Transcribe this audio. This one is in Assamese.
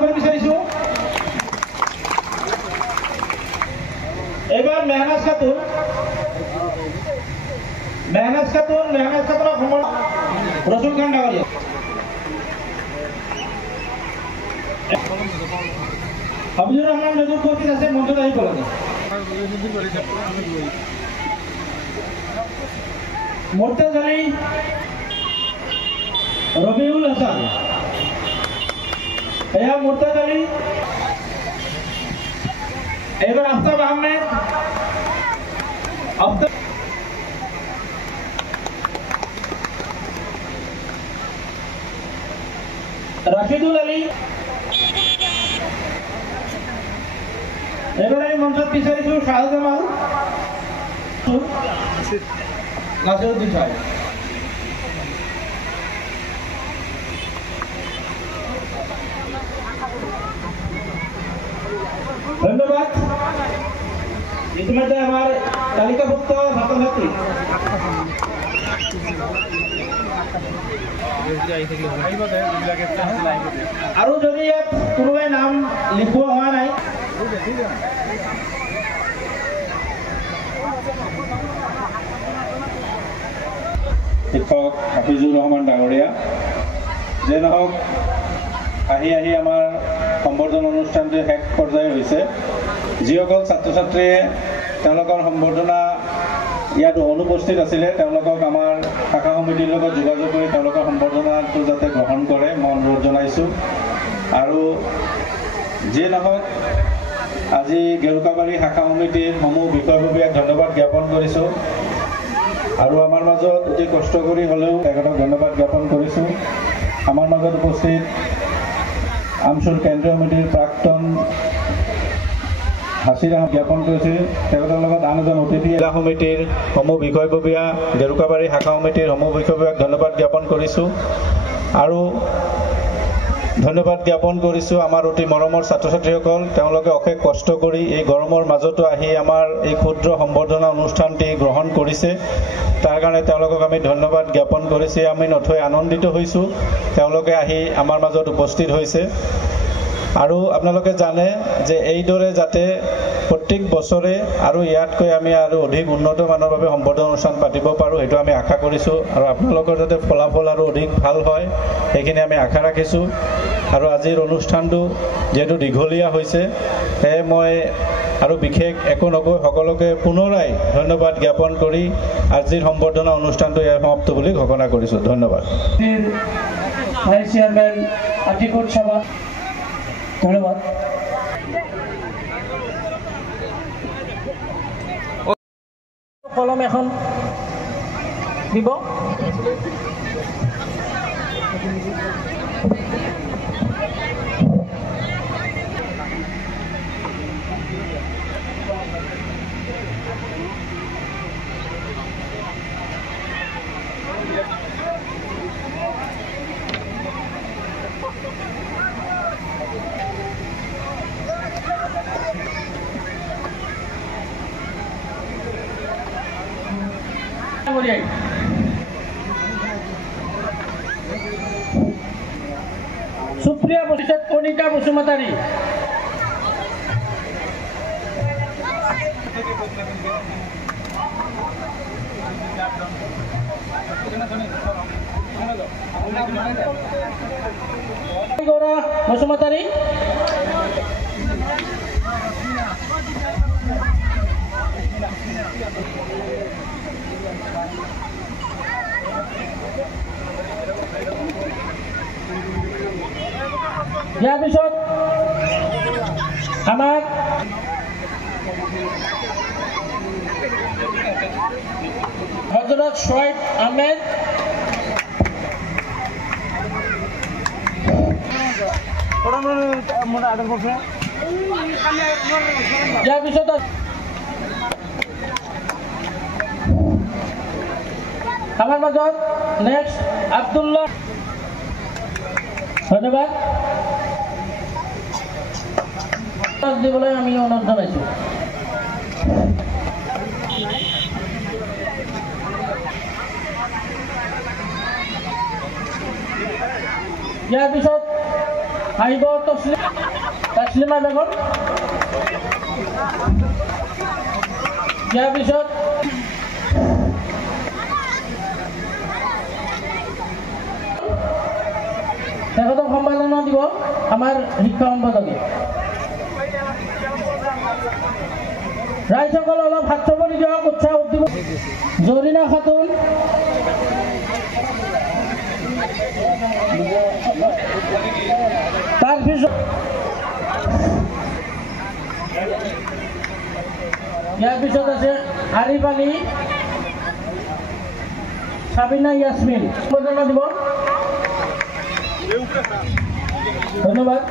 কৰি বিচাৰিছো এবাৰ মেহনাজ খাতুন সময় ৰসুল খান ডাঙৰীয়া হাবিবুর রহমান নজর উপস্থিত আছে মঞ্চত আহি পড়ে মোর্তাজ আলী রবিউল হাসান মোর্তাজ আলী এবার আফতাব আহমেদ রাশিদুল আলী এবার আমি মঞ্চত বিচাৰিছো শাহজামাল নাসিৰউদ্দিন সাহেব ধন্যবাদ ইতিমধ্যে আমাৰ তালিকাভুক্ত ছাত্ৰছাত্ৰী আৰু যদি ইয়াত কোনোবাই নাম লিখোৱা হোৱা নাই শিক্ষক হাফিজুৰ ৰহমান ডাঙৰীয়া যে নহওক আহি আমাৰ সম্বৰ্ধনা অনুষ্ঠানটো শেষ পৰ্যায় হৈছে যিসকল ছাত্ৰ ছাত্ৰীয়ে তেওঁলোকৰ সম্বৰ্ধনা ইয়াত অনুপস্থিত আছিলে তেওঁলোকক আমাৰ শাখা সমিতিৰ লগত যোগাযোগ কৰি তেওঁলোকৰ সম্বৰ্ধনাটো যাতে গ্ৰহণ কৰে মই অনুৰোধ জনাইছোঁ আৰু যে নহওক আজি গেৰুকাবাৰী শাখা সমিতিৰ সমূহ বিষয়ববীয়াক ধন্যবাদ জ্ঞাপন কৰিছোঁ আৰু আমাৰ মাজত অতি কষ্ট কৰি হ'লেও তেখেতক ধন্যবাদ জ্ঞাপন কৰিছোঁ আমাৰ মাজত উপস্থিত আমচুৰ কেন্দ্ৰীয় সমিতিৰ প্ৰাক্তন হাছিৰা জ্ঞাপন কৰিছিল তেখেতৰ লগত আন এজন অতিথি জিলা সমিতিৰ সমূহ বিষয়ববীয়া গেৰুকাবাৰী শাখা সমিতিৰ সমূহ বিষয়ববীয়াক ধন্যবাদ জ্ঞাপন কৰিছোঁ আৰু ধন্যবাদ জ্ঞাপন কৰিছোঁ আমাৰ অতি মৰমৰ ছাত্ৰ ছাত্ৰীসকল তেওঁলোকে অশেষ কষ্ট কৰি এই গৰমৰ মাজতো আহি আমাৰ এই ক্ষুদ্ৰ সম্বৰ্ধনা অনুষ্ঠানটি গ্ৰহণ কৰিছে তাৰ কাৰণে তেওঁলোকক আমি ধন্যবাদ জ্ঞাপন কৰিছে আমি নথৈ আনন্দিত হৈছোঁ তেওঁলোকে আহি আমাৰ মাজত উপস্থিত হৈছে আৰু আপোনালোকে জানে যে এইদৰে যাতে প্ৰত্যেক বছৰে আৰু ইয়াতকৈ আমি আৰু অধিক উন্নত মানৰ বাবে সম্বৰ্ধনা অনুষ্ঠান পাতিব পাৰোঁ সেইটো আমি আশা কৰিছোঁ আৰু আপোনালোকৰ যাতে ফলাফল আৰু অধিক ভাল হয় সেইখিনি আমি আশা ৰাখিছোঁ আৰু আজিৰ অনুষ্ঠানটো যেহেতু দীঘলীয়া হৈছে সেয়ে মই আৰু বিশেষ একো নকৈ সকলোকে পুনৰাই ধন্যবাদ জ্ঞাপন কৰি আজিৰ সম্বৰ্ধনা অনুষ্ঠানটো ইয়াৰ সমাপ্ত বুলি ঘোষণা কৰিছোঁ ধন্যবাদ ভাইস চেয়াৰম্যান আতিকুৰ সাবা ধন্যবাদ কলম এখন দিব সুপ্ৰিয়া পৰিষদ কণিকা বসুমতাৰি বসুমতাৰি ইয়াৰ পিছত আমাৰ হযৰত শোয়েব আহমেদ ইয়াৰ পিছত আমাৰ মাজত নেক্সট আব্দুল্লাহ ধন্যবাদ দিবলৈ আমি অনুৰোধ জনাইছোঁ ইয়াৰ পিছত আহিব তছলিমা বেগম। ইয়াৰ পিছত তেখেতক সম্পাদনা দিব আমাৰ শিক্ষা সম্পাদকে। ৰাইজসকল অলপ হাত চাপৰি দিয়ক, উৎসাহ দিব। জৰিনা খাতুন, তাৰপিছত ইয়াৰ পিছত আছে আৰিফ আলী, সাবিনা ইয়াসমিন সম্পাদনা দিব। ধন্যবাদ।